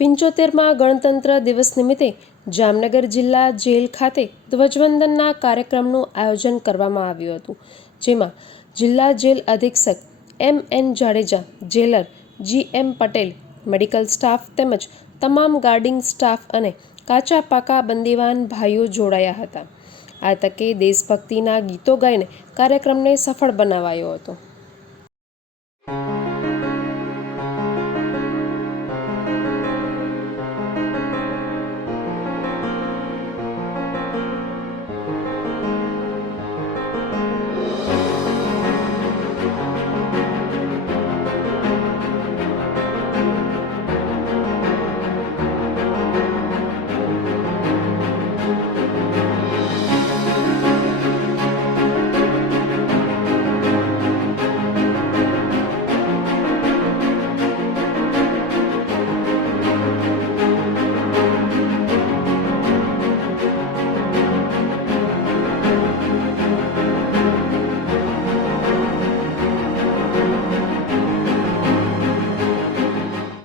પંચોતેરમાં ગણતંત્ર દિવસ નિમિત્તે જામનગર જિલ્લા જેલ ખાતે ધ્વજવંદનના કાર્યક્રમનું આયોજન કરવામાં આવ્યું હતું, જેમાં જિલ્લા જેલ અધિક્ષક M N Jadeja, jailer G M Patel, medical staff તેમજ તમામ ગાર્ડિંગ સ્ટાફ અને કાચા પાકા બંદીવાન ભાઈઓ જોડાયા હતા. આ તકે દેશભક્તિના ગીતો ગાઈને કાર્યક્રમને સફળ બનાવાયો હતો.